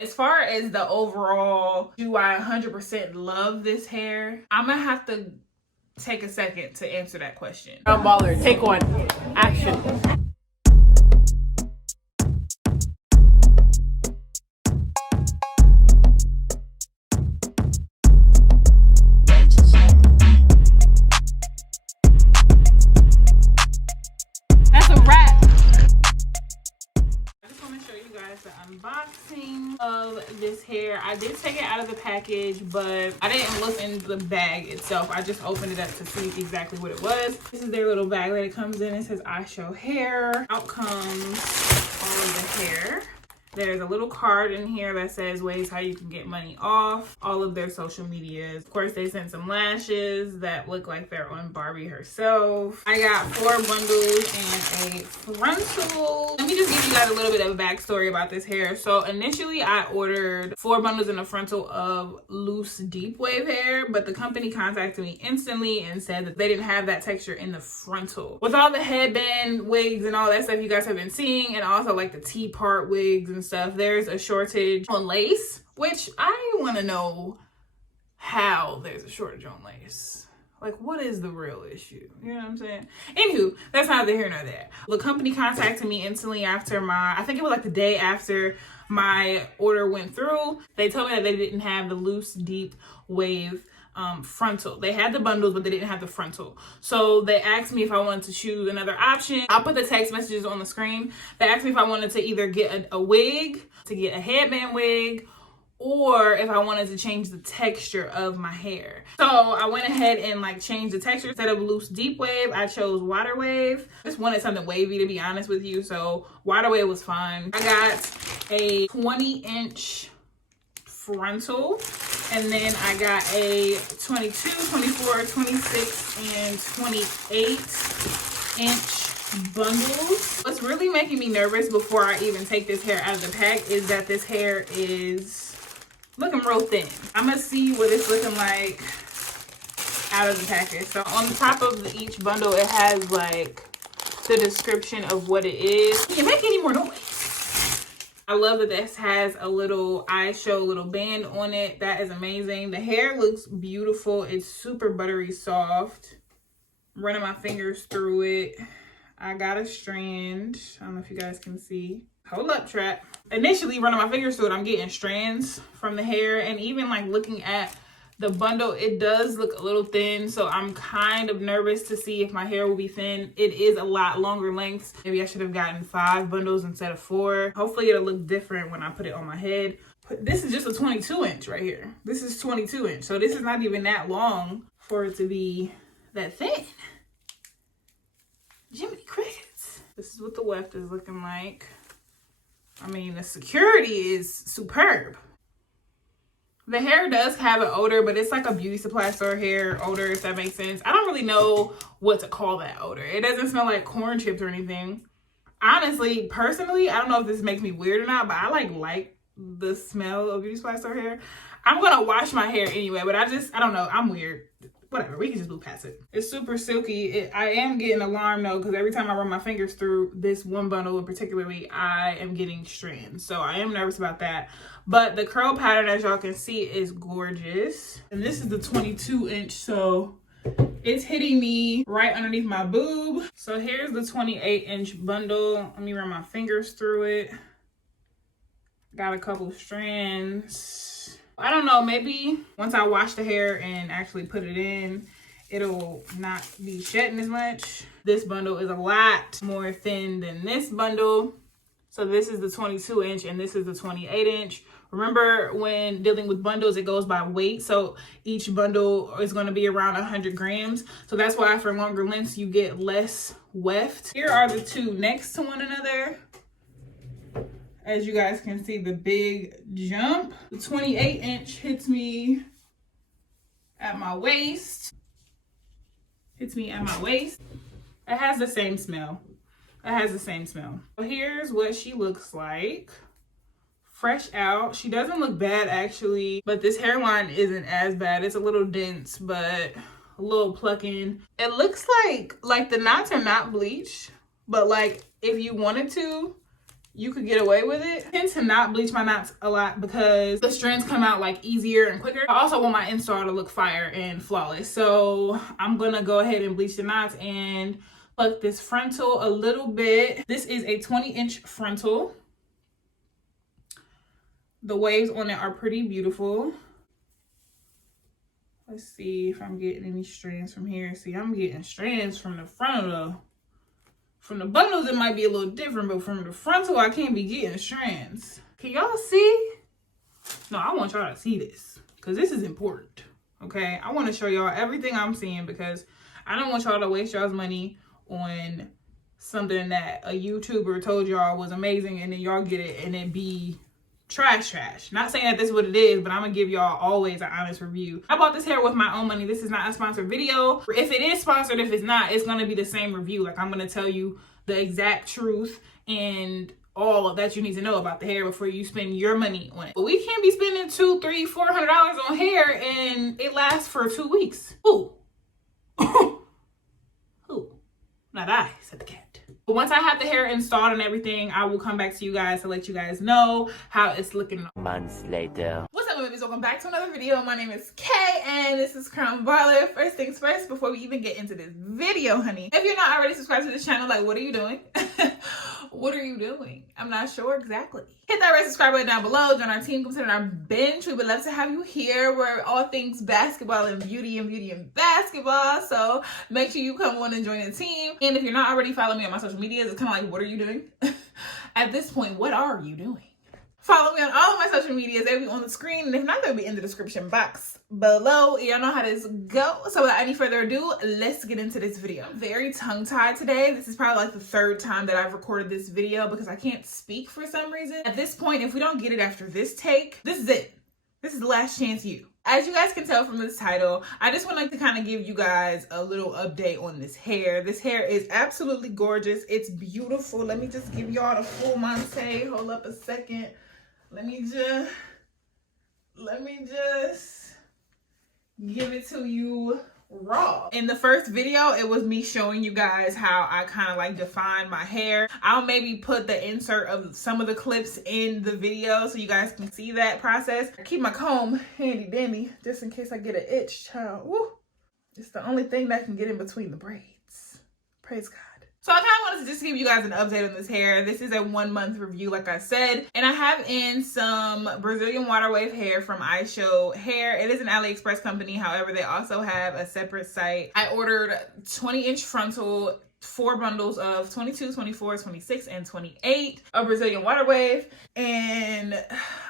As far as the overall, do I 100% love this hair? I'm gonna have to take a second to answer that question. Baller, take one. Action. That's a wrap. I just want to show you guys the unboxing of this hair. I did take it out of the package, but I didn't look in the bag itself. I just opened it up to see exactly what it was. This is their little bag that it comes in. It says IShow hair. Out comes all of the hair. There's a little card in here that says ways how you can get money off, all of their social medias. Of course, they sent some lashes that look like they're on Barbie herself. I got 4 bundles and a frontal. Let me just give you guys a little bit of a backstory about this hair. So initially, I ordered 4 bundles and a frontal of loose deep wave hair, but the company contacted me instantly and said that they didn't have that texture in the frontal. With all the headband wigs and all that stuff you guys have been seeing, and also like the T-part wigs and stuff, there's a shortage on lace, which I want to know how there's a shortage on lace. Like, what is the real issue? You know what I'm saying? Anywho, that's neither here nor there. The company contacted me instantly after I think it was like the day after my order went through. They told me that they didn't have the loose deep wave frontal. They had the bundles, but they didn't have the frontal. So they asked me if I wanted to choose another option. I'll put the text messages on the screen. They asked me if I wanted to either get a wig, to get a headband wig, or if I wanted to change the texture of my hair. So I went ahead and like changed the texture. Instead of loose deep wave, I chose Waterwave. I just wanted something wavy, to be honest with you. So Waterwave was fine. I got a 20-inch frontal, and then I got a 22, 24, 26, and 28 inch bundles. What's really making me nervous before I even take this hair out of the pack is that this hair is looking real thin. I'm gonna see what it's looking like out of the package. So on the top of each bundle, it has like the description of what it is. Can you make any more noise? I love that this has a little IShow little band on it. That is amazing. The hair looks beautiful. It's super buttery soft. I'm running my fingers through it. I got a strand. I don't know if you guys can see. Hold up, trap. Initially running my fingers through it, I'm getting strands from the hair, and even like looking at the bundle, it does look a little thin, so I'm kind of nervous to see if my hair will be thin. It is a lot longer lengths. Maybe I should have gotten 5 bundles instead of 4. Hopefully it'll look different when I put it on my head. This is just a 22 inch right here. This is 22 inch, so this is not even that long for it to be that thin. Jiminy Crickets. This is what the weft is looking like. I mean, the security is superb. The hair does have an odor, but it's like a beauty supply store hair odor, if that makes sense. I don't really know what to call that odor. It doesn't smell like corn chips or anything. Honestly, personally, I don't know if this makes me weird or not, but I like the smell of beauty supply store hair. I'm gonna wash my hair anyway, but I don't know. I'm weird. Whatever, we can just move past it. It's super silky. I am getting alarmed though, because every time I run my fingers through this one bundle in particularly, I am getting strands. So I am nervous about that. But the curl pattern, as y'all can see, is gorgeous. And this is the 22 inch, so it's hitting me right underneath my boob. So here's the 28 inch bundle. Let me run my fingers through it. Got a couple strands. I don't know, maybe once I wash the hair and actually put it in, it'll not be shedding as much. This bundle is a lot more thin than this bundle. So this is the 22 inch and this is the 28 inch. Remember, when dealing with bundles, it goes by weight. So each bundle is going to be around 100 grams. So that's why for longer lengths, you get less weft. Here are the two next to one another. As you guys can see, the big jump. The 28 inch hits me at my waist. Hits me at my waist. It has the same smell. It has the same smell. So here's what she looks like. Fresh out. She doesn't look bad actually, but this hairline isn't as bad. It's a little dense, but a little plucking. It looks like the knots are not bleached, but like if you wanted to, you could get away with it. I tend to not bleach my knots a lot because the strands come out like easier and quicker. I also want my install to look fire and flawless. So I'm gonna go ahead and bleach the knots and pluck this frontal a little bit. This is a 20-inch frontal. The waves on it are pretty beautiful. Let's see if I'm getting any strands from here. See, I'm getting strands from the front from the bundles, it might be a little different, but from the frontal, I can't be getting strands. Can y'all see? No, I want y'all to see this because this is important, okay? I want to show y'all everything I'm seeing because I don't want y'all to waste y'all's money on something that a YouTuber told y'all was amazing and then y'all get it and it be trash. Not saying that this is what it is, but I'm gonna give y'all always an honest review. I bought this hair with my own money. This is not a sponsored video. If it is sponsored, if it's not, it's gonna be the same review. Like, I'm gonna tell you the exact truth and all that you need to know about the hair before you spend your money on it. But we can't be spending $200, $300, $400 on hair and it lasts for 2 weeks. Who? Who? Not I, said the cat. But once I have the hair installed and everything, I will come back to you guys to let you guys know how it's looking. Months later. What's up, babies? Welcome back to another video. My name is Kay and this is Crown Barlow. First things first, before we even get into this video, honey, if you're not already subscribed to this channel, like, what are you doing? What are you doing? I'm not sure exactly. Hit that red subscribe button down below. Join our team. Consider our bench. We would love to have you here. We're all things basketball and beauty and basketball. So make sure you come on and join the team. And if you're not already following me on my social medias, it's kind of like, what are you doing? At this point, what are you doing? Follow me on all of my social medias. They'll be on the screen. And if not, they'll be in the description box below. Y'all know how this go. So without any further ado, let's get into this video. I'm very tongue-tied today. This is probably like the third time that I've recorded this video because I can't speak for some reason. At this point, if we don't get it after this take, this is it. This is the last chance you. As you guys can tell from this title, I just want to kind of give you guys a little update on this hair. This hair is absolutely gorgeous. It's beautiful. Let me just give y'all the full Monte. Hold up a second. Let me just give it to you raw. In the first video, it was me showing you guys how I kind of like define my hair. I'll maybe put the insert of some of the clips in the video so you guys can see that process. I keep my comb handy dandy just in case I get an itch, child. Woo. It's the only thing that can get in between the braids. Praise God. So I kind of wanted to just give you guys an update on this hair. This is a 1 month review, like I said. And I have in some Brazilian Waterwave hair from IShow hair. It is an AliExpress company. However, they also have a separate site. I ordered 20-inch frontal, 4 bundles of 22, 24, 26, and 28 of Brazilian Waterwave. And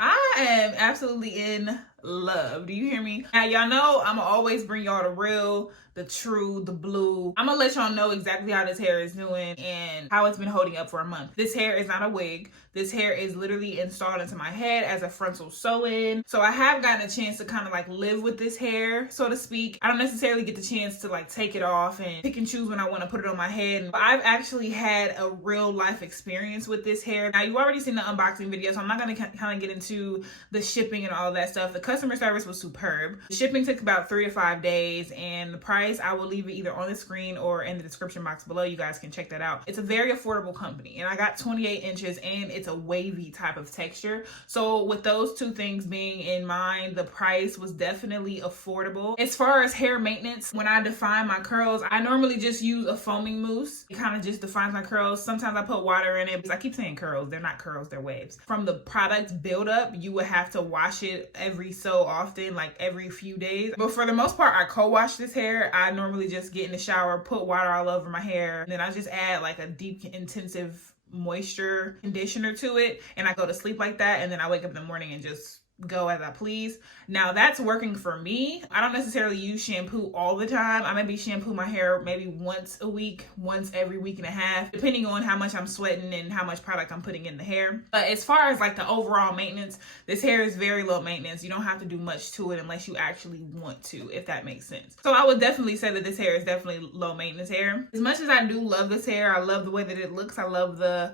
I am absolutely in love. Do you hear me? Now, y'all know I'm gonna always bring y'all the real, the true, the blue. I'm gonna let y'all know exactly how this hair is doing and how it's been holding up for a month. This hair is not a wig. This hair is literally installed into my head as a frontal sew-in. So I have gotten a chance to kind of like live with this hair, so to speak. I don't necessarily get the chance to like take it off and pick and choose when I want to put it on my head. But I've actually had a real life experience with this hair. Now, you've already seen the unboxing video, so I'm not gonna kind of get into the shipping and all that stuff. The customer service was superb. The shipping took about 3 to 5 days, and the price, I will leave it either on the screen or in the description box below. You guys can check that out. It's a very affordable company, and I got 28 inches, and it's a wavy type of texture. So with those two things being in mind, the price was definitely affordable. As far as hair maintenance, when I define my curls, I normally just use a foaming mousse. It kind of just defines my curls. Sometimes I put water in it because I keep saying curls. They're not curls, they're waves. From the product buildup, you would have to wash it every so often, like every few days. But for the most part, I co-wash this hair. I normally just get in the shower, put water all over my hair, and then I just add like a deep, intensive moisture conditioner to it, and I go to sleep like that, and then I wake up in the morning and just go as I please. Now that's working for me. I don't necessarily use shampoo all the time. I maybe shampoo my hair maybe once a week, once every week and a half, depending on how much I'm sweating and how much product I'm putting in the hair. But as far as like the overall maintenance, this hair is very low maintenance. You don't have to do much to it unless you actually want to, if that makes sense. So I would definitely say that this hair is definitely low maintenance hair. As much as I do love this hair, I love the way that it looks. I love the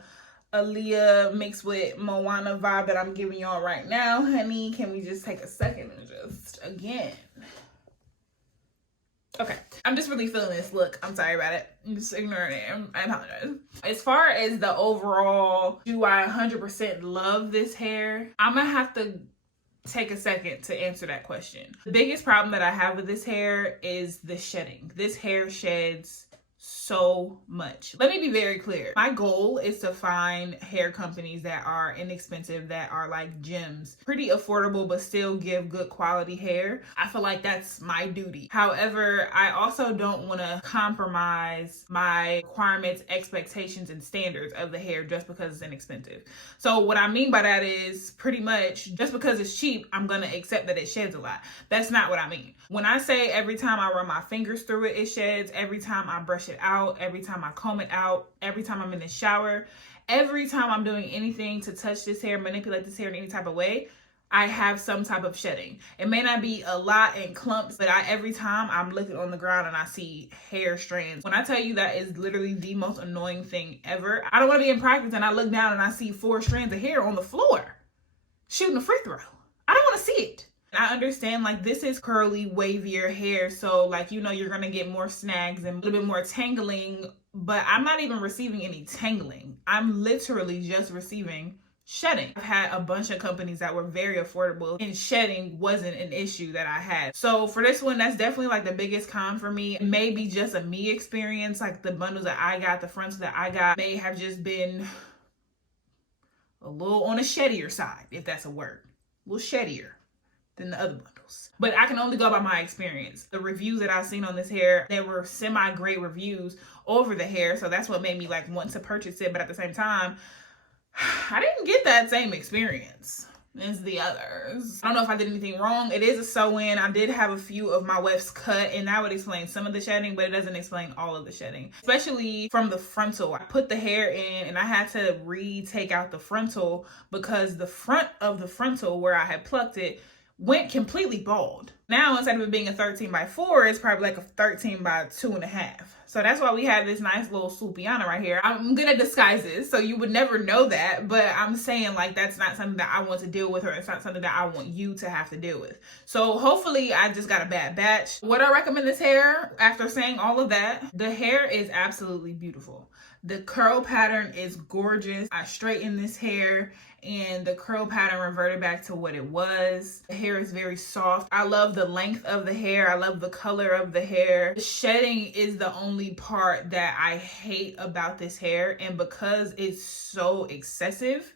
Aaliyah mixed with Moana vibe that I'm giving y'all right now. Honey, can we just take a second and just, again, Okay, I'm just really feeling this look. I'm sorry about it. I'm just ignoring it. I apologize. As far as the overall, do I 100% love this hair? I'm gonna have to take a second to answer that question. The biggest problem that I have with this hair is the shedding. This hair sheds so much. Let me be very clear. My goal is to find hair companies that are inexpensive, that are like gems, pretty affordable, but still give good quality hair. I feel like that's my duty. However, I also don't want to compromise my requirements, expectations, and standards of the hair just because it's inexpensive. So what I mean by that is pretty much just because it's cheap, I'm going to accept that it sheds a lot. That's not what I mean. When I say every time I run my fingers through it, it sheds. Every time I brush it out, every time I comb it out, every time I'm in the shower, every time I'm doing anything to touch this hair, manipulate this hair in any type of way, I have some type of shedding. It may not be a lot in clumps, but every time I'm looking on the ground and I see hair strands. When I tell you that is literally the most annoying thing ever. I don't want to be in practice and I look down and I see 4 strands of hair on the floor shooting a free throw. I don't want to see it. I understand like this is curly, wavier hair, so like, you know, you're gonna get more snags and a little bit more tangling, but I'm not even receiving any tangling. I'm literally just receiving shedding. I've had a bunch of companies that were very affordable and shedding wasn't an issue that I had. So for this one, that's definitely like the biggest con for me. It may be just a me experience, like the bundles that I got, the fronts that I got may have just been a little on the sheddier side, if that's a word. A little sheddier than the other bundles. But I can only go by my experience. The reviews that I've seen on this hair, they were semi-great reviews over the hair, so that's what made me like want to purchase it. But at the same time, I didn't get that same experience as the others. I don't know if I did anything wrong. It is a sew-in. I did have a few of my wefts cut, and that would explain some of the shedding, but it doesn't explain all of the shedding, especially from the frontal. I put the hair in and I had to retake out the frontal because the front of the frontal where I had plucked it went completely bald. Now, instead of it being a 13x4, it's probably like a 13x2.5. So that's why we have this nice little swoopiana right here. I'm gonna disguise this, so you would never know that, but I'm saying like that's not something that I want to deal with, or it's not something that I want you to have to deal with. So hopefully I just got a bad batch. Would I recommend this hair after saying all of that? The hair is absolutely beautiful. The curl pattern is gorgeous. I straightened this hair and the curl pattern reverted back to what it was. The hair is very soft. I love the length of the hair. I love the color of the hair. The shedding is the only part that I hate about this hair, and because it's so excessive,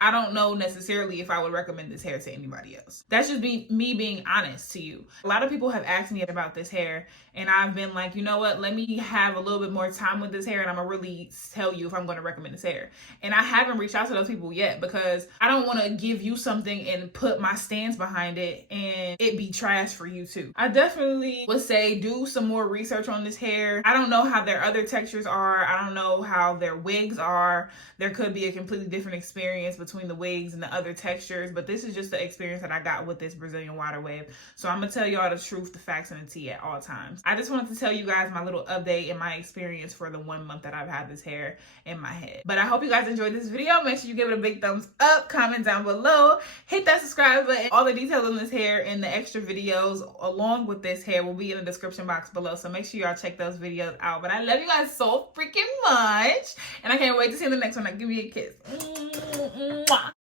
I don't know necessarily if I would recommend this hair to anybody else. That's just me being honest to you. A lot of people have asked me about this hair, and I've been like, you know what? Let me have a little bit more time with this hair, and I'm gonna really tell you if I'm gonna recommend this hair. And I haven't reached out to those people yet because I don't want to give you something and put my stance behind it and it be trash for you too. I definitely would say do some more research on this hair. I don't know how their other textures are. I don't know how their wigs are. There could be a completely different experience between the wigs and the other textures, but this is just the experience that I got with this Brazilian Waterwave. So I'm gonna tell y'all the truth, the facts, and the tea at all times. I just wanted to tell you guys my little update and my experience for the 1 month that I've had this hair in my head. But I hope you guys enjoyed this video. Make sure you give it a big thumbs up, comment down below, hit that subscribe button. All the details on this hair and the extra videos along with this hair will be in the description box below, so make sure y'all check those videos out. But I love you guys so freaking much, and I can't wait to see you in the next one. Now give me a kiss. Mwah.